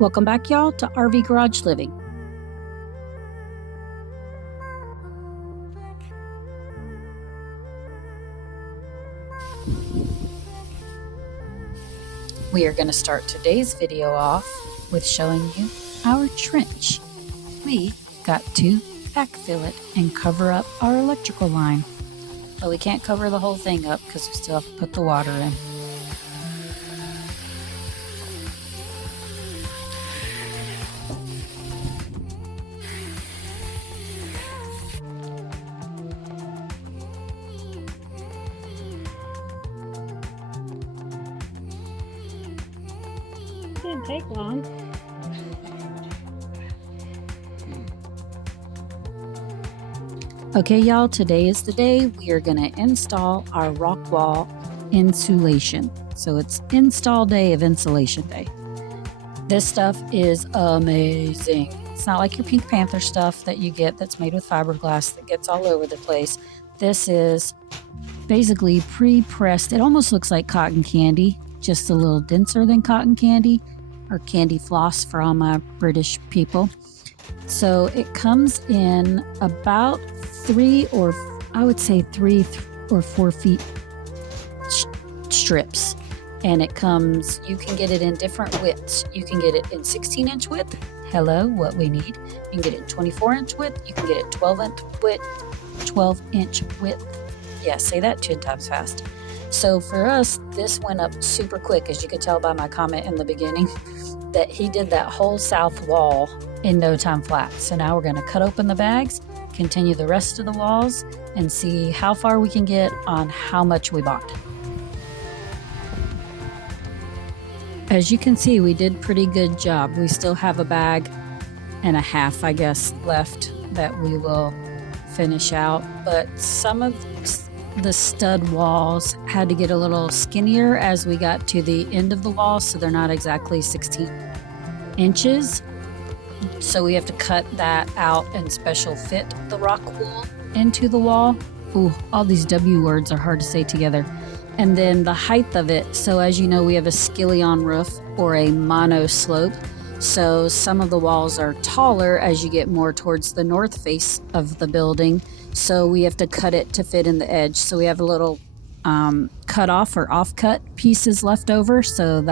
Welcome back, y'all, to RV Garage Living. We are going to start today's video off with showing you our trench. We got to backfill it and cover up our electrical line. But we can't cover the whole thing up because we still have to put the water in. Didn't take long. Okay, y'all, today is the day we are going to install our rock wall insulation. So it's install day of insulation day. This stuff is amazing. It's not like your Pink Panther stuff that you get that's made with fiberglass that gets all over the place. This is basically pre-pressed. It almost looks like cotton candy, just a little denser than cotton candy, or candy floss for all my British people. So it comes in about 3 or 4 feet strips, and it comes, you can get it in different widths. You can get it in 16-inch width. Hello, what we need. You can get it in 24-inch width. You can get it 12-inch width. Yeah, say that 10 times fast. So for us, this went up super quick, as you could tell by my comment in the beginning, that he did that whole south wall in no time flat. So now we're going to cut open the bags, continue the rest of the walls, and see how far we can get on how much we bought. As you can see, we did pretty good job. We still have a bag and a half, I guess, left that we will finish out, but some of the stud walls had to get a little skinnier as we got to the end of the wall, so they're not exactly 16 inches. So we have to cut that out and special fit the rock wool into the wall. Ooh, all these W words are hard to say together. And then the height of it. So as you know, we have a skillion roof or a mono slope. So some of the walls are taller as you get more towards the north face of the building. So we have to cut it to fit in the edge. So we have a little cut off or offcut pieces left over. So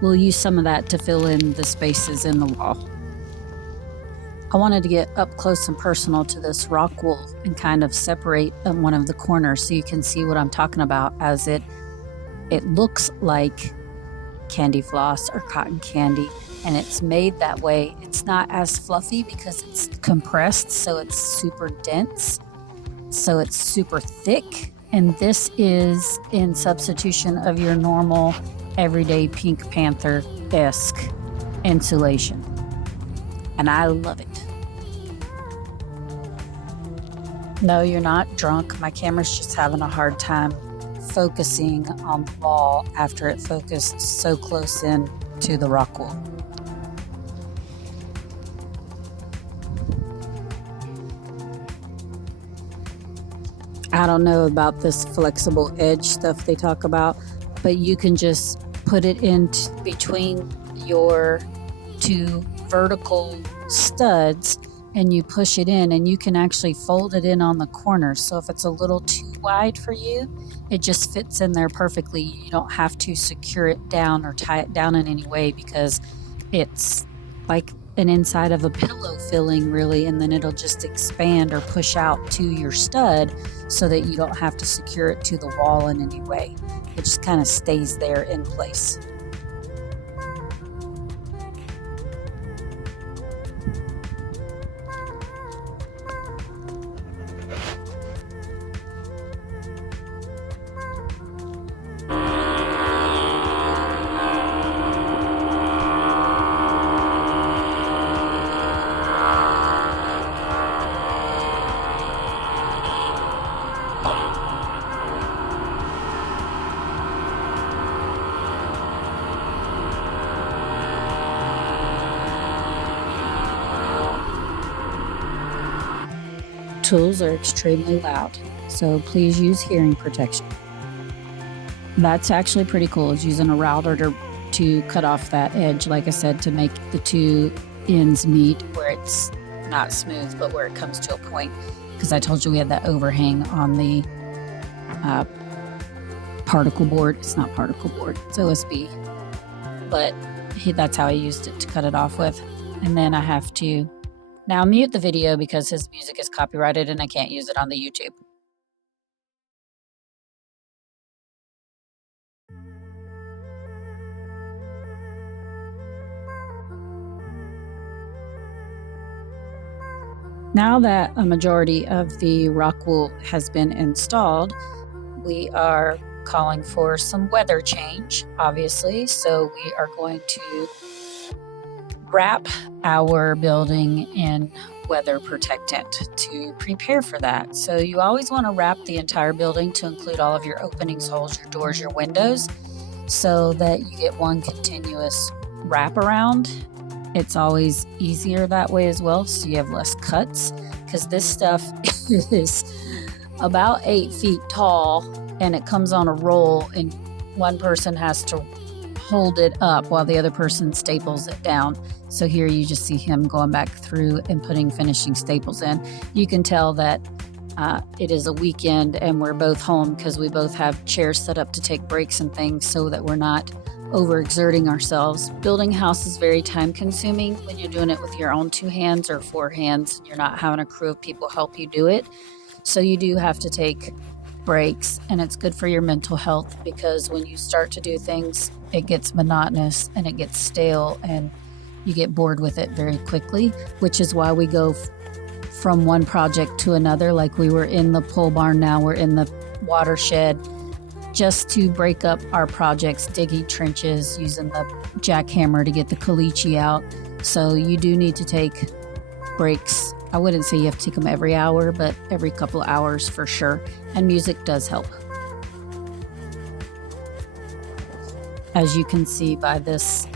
we'll use some of that to fill in the spaces in the wall. I wanted to get up close and personal to this rock wool and kind of separate one of the corners so you can see what I'm talking about, as it looks like candy floss or cotton candy, and it's made that way. It's not as fluffy because it's compressed, so it's super dense, so it's super thick, and this is in substitution of your normal everyday Pink Panther-esque insulation, and I love it. No, you're not drunk. My camera's just having a hard time focusing on the wall after it focused so close in to the rock wool. I don't know about this flexible edge stuff they talk about, but you can just put it in between your two vertical studs and you push it in, and you can actually fold it in on the corners. So if it's a little too wide for you, it just fits in there perfectly. You don't have to secure it down or tie it down in any way, because it's like an inside of a pillow filling really, and then it'll just expand or push out to your stud so that you don't have to secure it to the wall in any way. It just kind of stays there in place. Tools are extremely loud, so please use hearing protection. That's actually pretty cool, is using a router to cut off that edge, like I said, to make the two ends meet where it's not smooth, but where it comes to a point. Because I told you we had that overhang on the particle board. It's not particle board, it's OSB. But that's how I used it to cut it off with. And then I have to now mute the video because his music is copyrighted and I can't use it on the YouTube. Now that a majority of the rockwool has been installed, we are calling for some weather change, obviously. So we are going to wrap our building in weather protectant to prepare for that. So you always want to wrap the entire building to include all of your openings, holes, your doors, your windows, so that you get one continuous wraparound. It's always easier that way as well, so you have less cuts, because this stuff is about 8 feet tall and it comes on a roll, and one person has to hold it up while the other person staples it down. So here you just see him going back through and putting finishing staples in. You can tell that it is a weekend and we're both home because we both have chairs set up to take breaks and things so that we're not overexerting ourselves. Building a house is very time consuming when you're doing it with your own 2 hands or 4 hands and you're not having a crew of people help you do it. So you do have to take breaks, and it's good for your mental health, because when you start to do things, it gets monotonous and it gets stale and you get bored with it very quickly, which is why we go from one project to another. Like we were in the pole barn, now we're in the watershed, just to break up our projects, digging trenches, using the jackhammer to get the caliche out. So you do need to take breaks. I wouldn't say you have to take them every hour, but every couple of hours for sure. And music does help. As you can see by this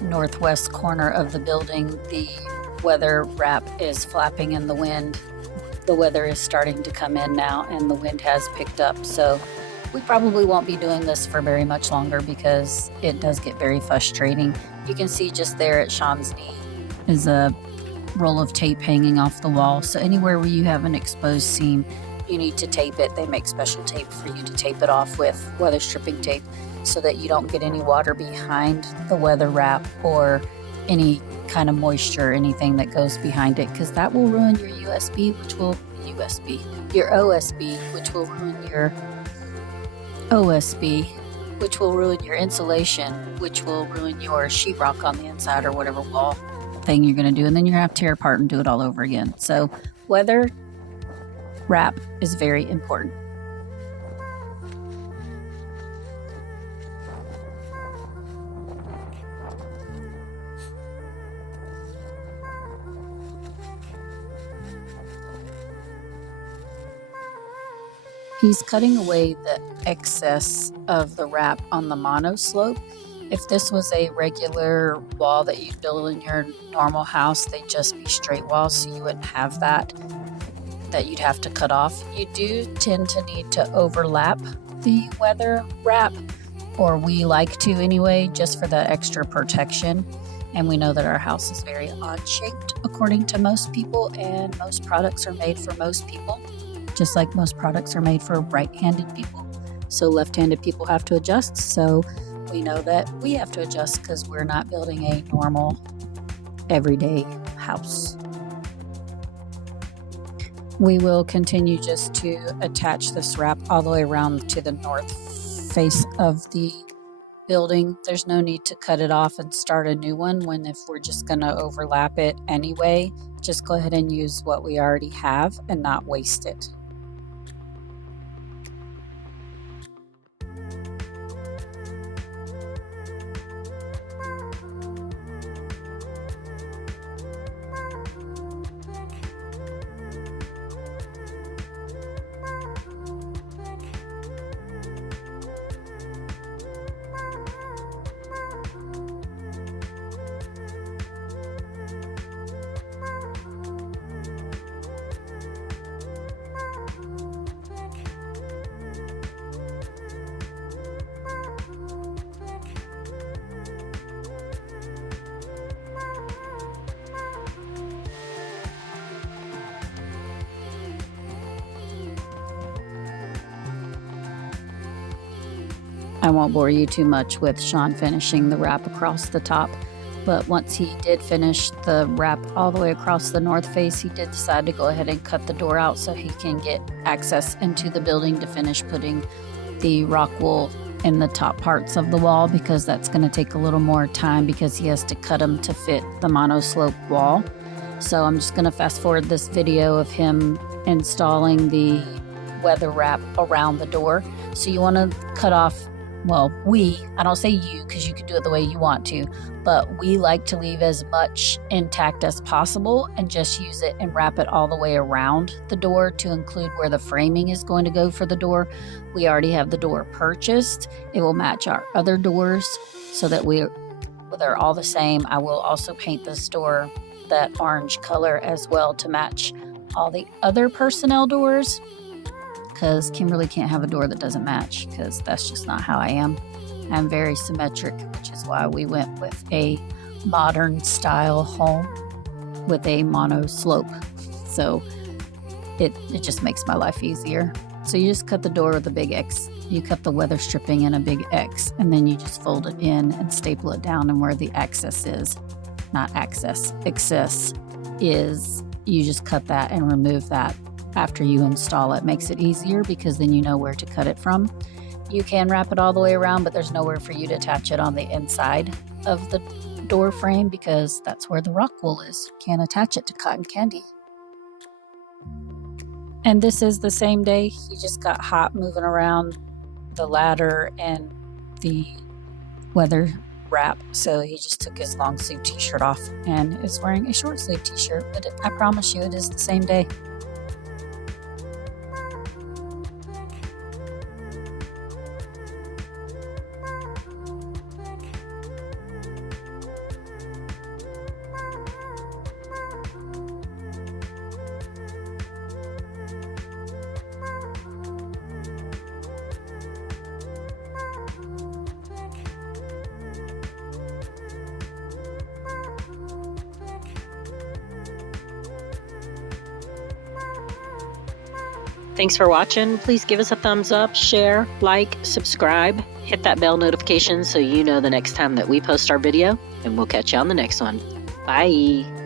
northwest corner of the building, the weather wrap is flapping in the wind. The weather is starting to come in now and the wind has picked up. So we probably won't be doing this for very much longer because it does get very frustrating. You can see just there at Sean's knee is a roll of tape hanging off the wall. So anywhere where you have an exposed seam, you need to tape it. They make special tape for you to tape it off with, weather stripping tape, so that you don't get any water behind the weather wrap or any kind of moisture or anything that goes behind it, because that will ruin your your OSB, which will ruin your OSB, which will ruin your insulation, which will ruin your sheetrock on the inside or whatever wall thing you're going to do, and then you're going to have to tear apart and do it all over again. So weather wrap is very important. He's cutting away the excess of the wrap on the monoslope. If this was a regular wall that you'd build in your normal house, they'd just be straight walls, so you wouldn't have that you'd have to cut off. You do tend to need to overlap the weather wrap, or we like to anyway, just for the extra protection. And we know that our house is very odd shaped according to most people, and most products are made for most people, just like most products are made for right-handed people. So left-handed people have to adjust. So we know that we have to adjust because we're not building a normal, everyday house. We will continue just to attach this wrap all the way around to the north face of the building. There's no need to cut it off and start a new one if we're just going to overlap it anyway. Just go ahead and use what we already have and not waste it. I won't bore you too much with Sean finishing the wrap across the top. But once he did finish the wrap all the way across the north face, he did decide to go ahead and cut the door out so he can get access into the building to finish putting the rock wool in the top parts of the wall, because that's going to take a little more time because he has to cut them to fit the monoslope wall. So I'm just going to fast forward this video of him installing the weather wrap around the door. So you want to cut off, well, I don't say you because you can do it the way you want to, but we like to leave as much intact as possible and just use it and wrap it all the way around the door to include where the framing is going to go for the door. We already have the door purchased. It will match our other doors so that they're all the same. I will also paint this door that orange color as well to match all the other personnel doors, because Kimberly can't have a door that doesn't match, because that's just not how I am. I'm very symmetric, which is why we went with a modern style home with a mono slope. So it just makes my life easier. So you just cut the door with a big X. You cut the weather stripping in a big X, and then you just fold it in and staple it down, and where the excess is, you just cut that and remove that after you install it. Makes it easier because then you know where to cut it from. You can wrap it all the way around, but there's nowhere for you to attach it on the inside of the door frame because that's where the rock wool is. Can't attach it to cotton candy. And this is the same day. He just got hot moving around the ladder and the weather wrap, so he just took his long sleeve t-shirt off and is wearing a short sleeve t-shirt, but I promise you it is the same day. Thanks for watching. Please give us a thumbs up, share, like, subscribe, hit that bell notification so you know the next time that we post our video, and we'll catch you on the next one. Bye.